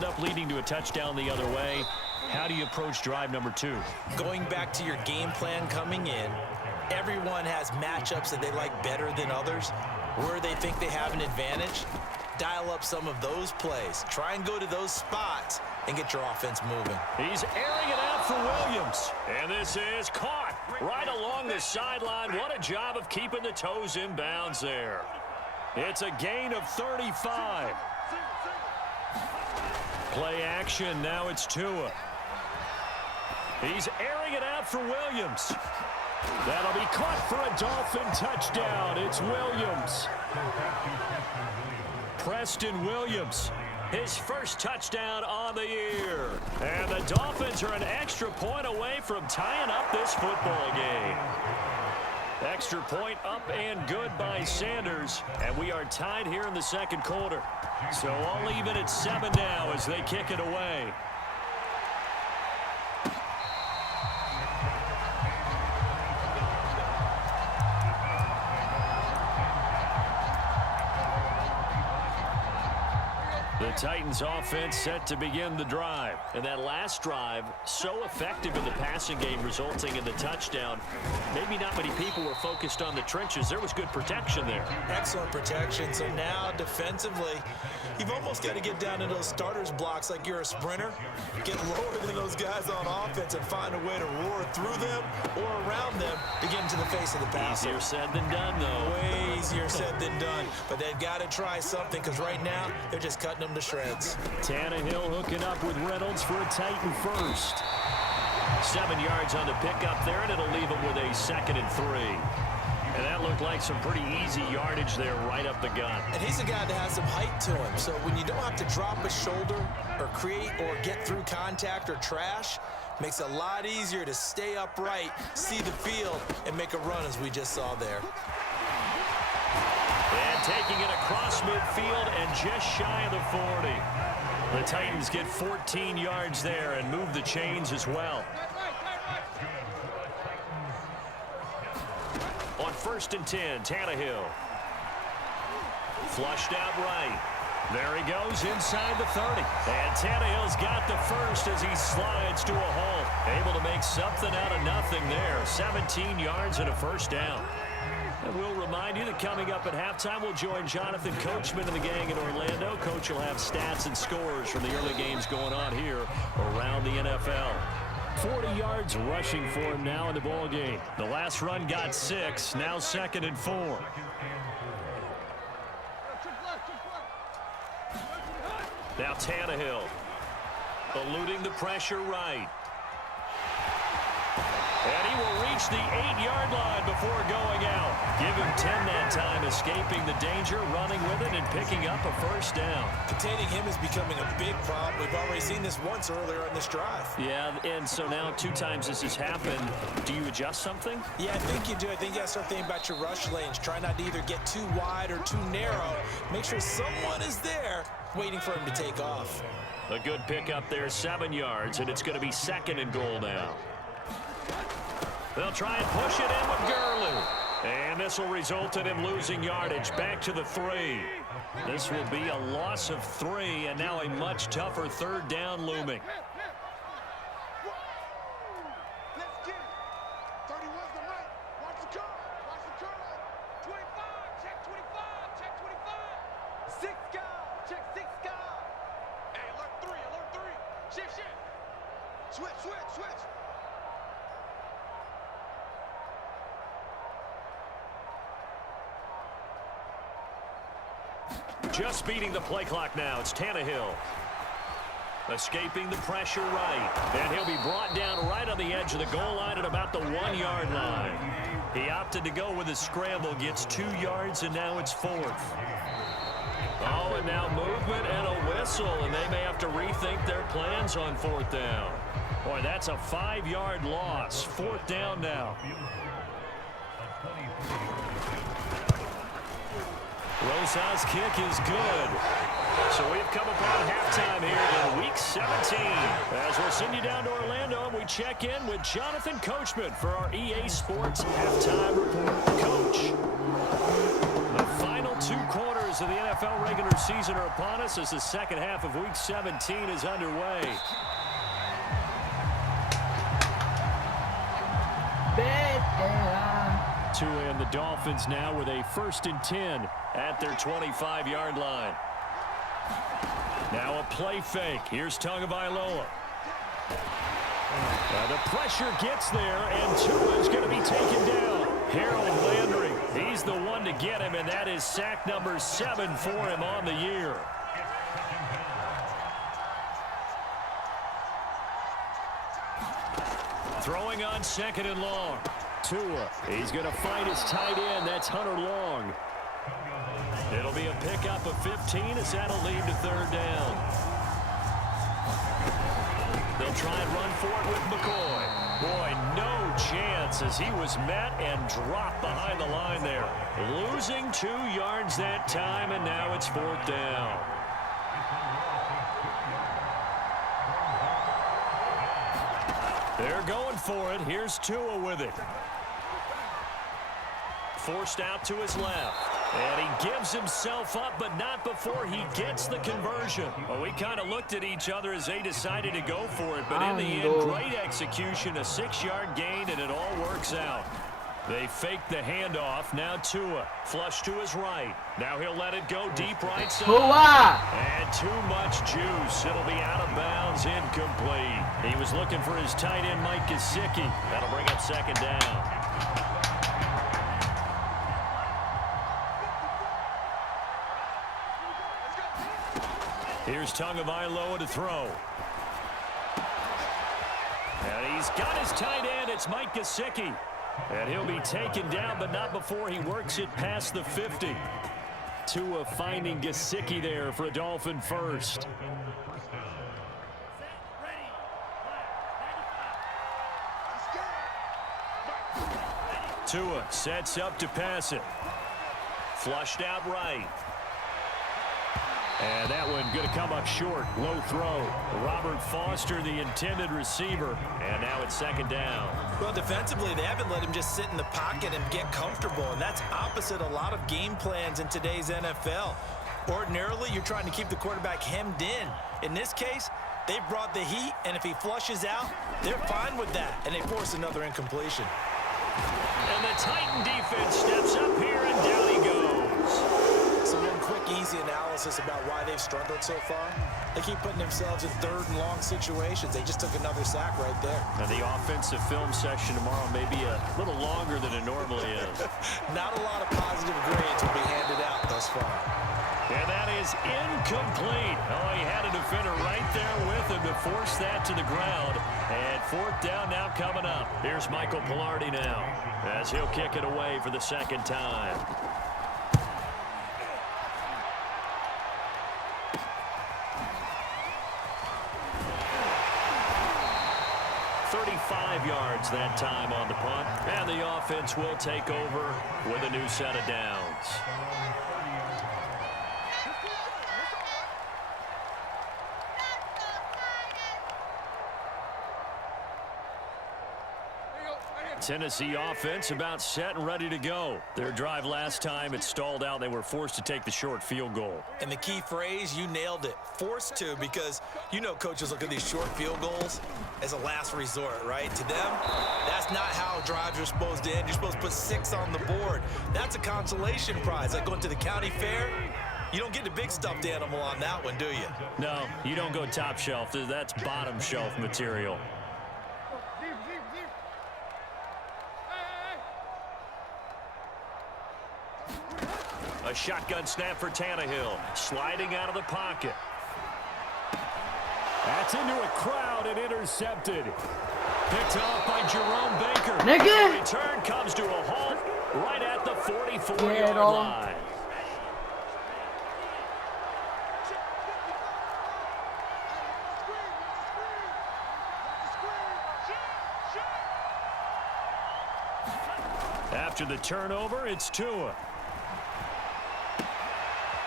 wound up leading to a touchdown the other way. How do you approach drive number 2? Going back to your game plan coming in, everyone has matchups that they like better than others. Where they think they have an advantage, dial up some of those plays. Try and go to those spots and get your offense moving. He's airing it out for Williams. And this is caught right along the sideline. What a job of keeping the toes in bounds there. It's a gain of 35. Play action. Now it's Tua. He's airing it out for Williams. That'll be caught for a Dolphin touchdown. It's Williams. Preston Williams, his first touchdown on the year. And the Dolphins are an extra point away from tying up this football game. Extra point up and good by Sanders. And we are tied here in the second quarter. So all even at 7 now as they kick it away. The Titans offense set to begin the drive. And that last drive, so effective in the passing game, resulting in the touchdown. Maybe not many people were focused on the trenches. There was good protection there. Excellent protection. So now defensively, you've almost got to get down to those starters blocks like you're a sprinter. Get lower than those guys on offense and find a way to roar through them or around them to get into the face of the passer. Easier said than done, though. Way easier said than done. But they've got to try something because right now they're just cutting them to shreds. Tannehill hooking up with Reynolds for a Titan first. 7 yards on the pickup there, and it'll leave him with a 2nd and 3. And that looked like some pretty easy yardage there right up the gut. And he's a guy that has some height to him. So when you don't have to drop a shoulder or create or get through contact or trash, makes it a lot easier to stay upright, see the field, and make a run as we just saw there. And taking it across midfield and just shy of the 40. The Titans get 14 yards there and move the chains as well. On 1st and 10, Tannehill. Flushed out right. There he goes inside the 30. And Tannehill's got the first as he slides to a halt. Able to make something out of nothing there. 17 yards and a first down. And we'll remind you that coming up at halftime, we'll join Jonathan Coachman and the gang in Orlando. Coach will have stats and scores from the early games going on here around the NFL. 40 yards rushing for him now in the ball game. The last run got 6, now 2nd and 4. Now Tannehill eluding the pressure right. And he will reach the 8-yard line before going out. Give him 10 that time, escaping the danger, running with it, and picking up a first down. Containing him is becoming a big problem. We've already seen this once earlier in this drive. Yeah, and so now 2 times this has happened. Do you adjust something? Yeah, I think you do. I think you got to start thinking about your rush lanes. Try not to either get too wide or too narrow. Make sure someone is there waiting for him to take off. A good pickup there, 7 yards, and it's going to be 2nd and goal now. They'll try and push it in with Gurley. And this will result in him losing yardage back to the 3. This will be a loss of 3, and now a much tougher 3rd down looming. Just beating the play clock now. It's Tannehill. Escaping the pressure right. And he'll be brought down right on the edge of the goal line at about the 1-yard line. He opted to go with a scramble. Gets 2 yards, and now it's 4th. Oh, and now movement and a whistle. And they may have to rethink their plans on 4th down. Boy, that's a 5-yard loss. 4th down now. Rosa's kick is good. So we've come upon halftime here in Week 17. As we'll send you down to Orlando, and we check in with Jonathan Coachman for our EA Sports Halftime Report. Coach, the final 2 quarters quarters of the NFL regular season are upon us as the second half of Week 17 is underway. Tua and the Dolphins now with a 1st and 10 at their 25-yard line. Now a play fake. Here's Tagovailoa. The pressure gets there, and Tua is going to be taken down. Harold Landry, he's the one to get him, and that is sack number 7 for him on the year. Throwing on 2nd and long. Tua, he's going to find his tight end. That's Hunter Long. It'll be a pickup of 15 as that'll lead to 3rd down. They'll try and run for it with McCoy. Boy, no chance as he was met and dropped behind the line there. Losing 2 yards that time, and now it's 4th down. They're going for it. Here's Tua with it. Forced out to his left. And he gives himself up, but not before he gets the conversion. Well, we kind of looked at each other as they decided to go for it. But in the end, great execution, a 6-yard gain, and it all works out. They fake the handoff. Now Tua, flush to his right. Now he'll let it go deep right side. And too much juice. It'll be out of bounds, incomplete. He was looking for his tight end, Mike Gesicki. That'll bring up 2nd down. Here's Tagovailoa to throw. And he's got his tight end. It's Mike Gesicki. And he'll be taken down, but not before he works it past the 50. Tua finding Gesicki there for a Dolphin first. Tua sets up to pass it. Flushed out right. And that one going to come up short. Low throw. Robert Foster, the intended receiver. And now it's 2nd down. Well, defensively, they haven't let him just sit in the pocket and get comfortable. And that's opposite a lot of game plans in today's NFL. Ordinarily, you're trying to keep the quarterback hemmed in. In this case, they brought the heat, and if he flushes out, they're fine with that. And they force another incompletion. And the Titan defense steps up here, and down he goes. So one quick, easy analysis about why they've struggled so far. They keep putting themselves in 3rd and long situations. They just took another sack right there. Now the offensive film session tomorrow may be a little longer than it normally is. Not a lot of positive grades will be handed out thus far. And that is incomplete. Oh, he had a defender right there with him to force that to the ground. And 4th down now coming up. Here's Michael Pilardi now as he'll kick it away for the 2nd time. 35 yards that time on the punt. And the offense will take over with a new set of downs. Tennessee offense about set and ready to go. Their drive last time, it stalled out. They were forced to take the short field goal. And the key phrase, you nailed it. Forced to, because you know coaches look at these short field goals as a last resort, right? To them, that's not how drives are supposed to end. You're supposed to put 6 on the board. That's a consolation prize. Like going to the county fair, you don't get the big stuffed animal on that one, do you? No, you don't go top shelf. That's bottom shelf material. A shotgun snap for Tannehill. Sliding out of the pocket. That's into a crowd and intercepted. Picked off by Jerome Baker. The return comes to a halt right at the 44-yard line. After the turnover, it's Tua.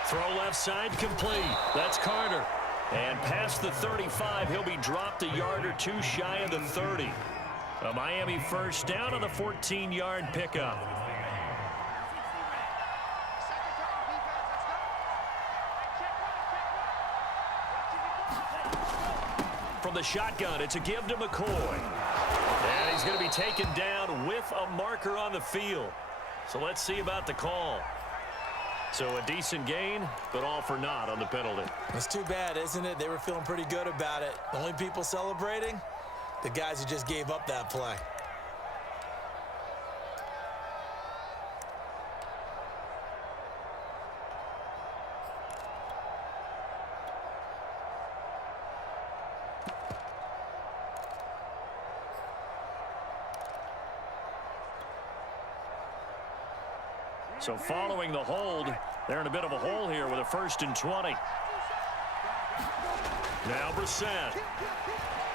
Throw left side complete. That's Carter. And past the 35, he'll be dropped a yard or 2 shy of the 30. A Miami first down on the 14-yard pickup. from the shotgun. It's a give to McCoy. And he's going to be taken down with a marker on the field. So let's see about the call. So a decent gain, but all for naught on the penalty. It's too bad, isn't it? They were feeling pretty good about it. The only people celebrating, the guys who just gave up that play. So following the hold, they're in a bit of a hole here with a 1st and 20. Now Brissett,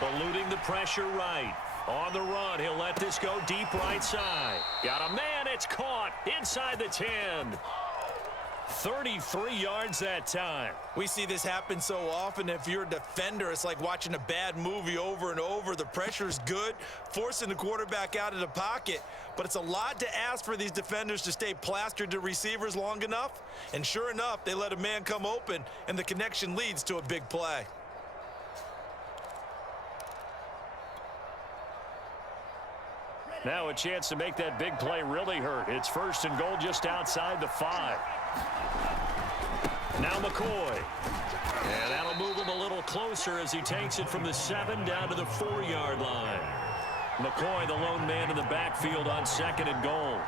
eluding the pressure right. On the run, he'll let this go deep right side. Got a man, it's caught inside the 10. 33 yards that time. We see this happen so often. If you're a defender, it's like watching a bad movie over and over. The pressure's good, forcing the quarterback out of the pocket. But it's a lot to ask for these defenders to stay plastered to receivers long enough. And sure enough, they let a man come open, and the connection leads to a big play. Now a chance to make that big play really hurt. It's 1st and goal just outside the 5. Now McCoy. And that'll move him a little closer as he takes it from the 7 down to the 4-yard line. McCoy, the lone man in the backfield on 2nd and goal.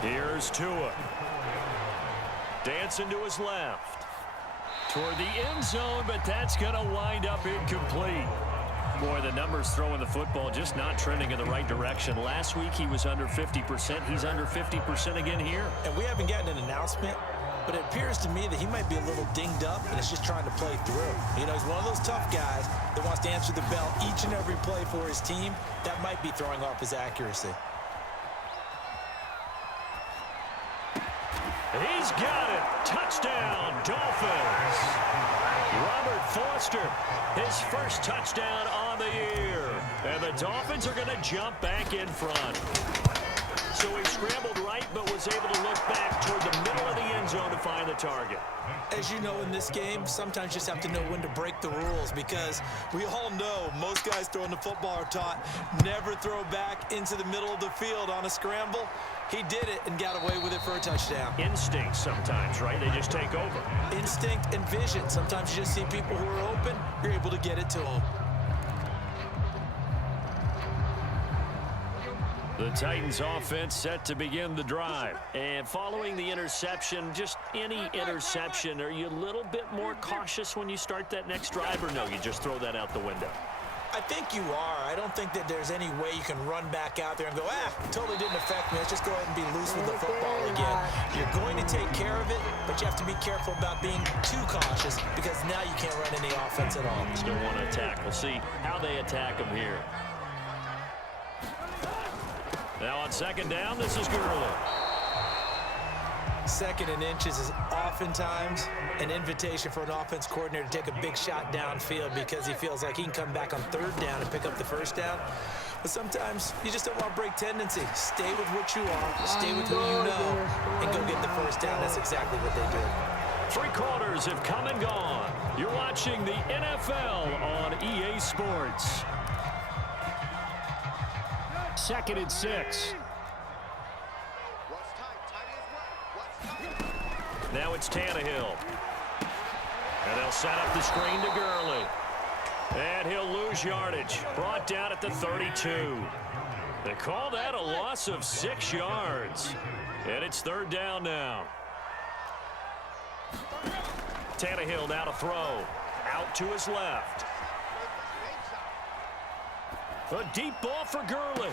Here's Tua. Dancing to his left. Toward the end zone, but that's going to wind up incomplete. Boy, the numbers throwing the football just not trending in the right direction. Last week he was under 50%. He's under 50% again here. And we haven't gotten an announcement, but it appears to me that he might be a little dinged up and is just trying to play through. You know, he's one of those tough guys that wants to answer the bell each and every play for his team. That might be throwing off his accuracy. He's got it. Touchdown, Dolphins. Robert Foster, his first touchdown on the year. And the Dolphins are going to jump back in front. So he scrambled right, but was able to look back toward the middle of the end zone to find the target. As you know, in this game, sometimes you just have to know when to break the rules, because we all know most guys throwing the football are taught never throw back into the middle of the field on a scramble. He did it and got away with it for a touchdown. Instinct sometimes, right? They just take over. Instinct and vision. Sometimes you just see people who are open, you're able to get it to them. The Titans offense set to begin the drive. And following the interception, just any interception, are you a little bit more cautious when you start that next drive, or no, you just throw that out the window? I think you are. I don't think that there's any way you can run back out there and go, totally didn't affect me. Let's just go ahead and be loose with the football again. You're going to take care of it, but you have to be careful about being too cautious, because now you can't run any offense at all. Still want to attack. We'll see how they attack him here. Now on 2nd down, this is Gurley. 2nd and inches is oftentimes an invitation for an offense coordinator to take a big shot downfield, because he feels like he can come back on 3rd down and pick up the 1st down. But sometimes you just don't want to break tendency. Stay with what you are, stay with who you know, and go get the 1st down. That's exactly what they did. 3 quarters have come and gone. You're watching the NFL on EA Sports. 2nd and 6. Now it's Tannehill. And they'll set up the screen to Gurley. And he'll lose yardage. Brought down at the 32. They call that a loss of 6 yards. And it's 3rd down now. Tannehill now to throw. Out to his left. A deep ball for Gurley.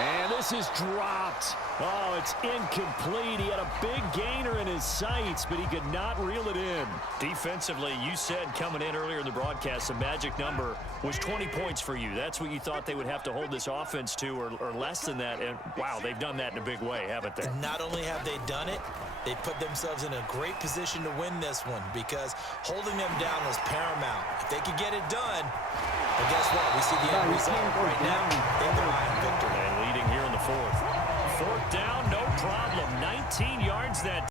And this is dropped. Oh, it's incomplete. He had a big gainer in his sights, but he could not reel it in. Defensively, you said coming in earlier in the broadcast, the magic number was 20 points for you. That's what you thought they would have to hold this offense to, or less than that. And, wow, they've done that in a big way, haven't they? And not only have they done it, they put themselves in a great position to win this one, because holding them down was paramount. If they could get it done, but guess what? We see the end result right now. They have the eye on victory. And leading here in the 4th. 4th down, no problem. 19 yards that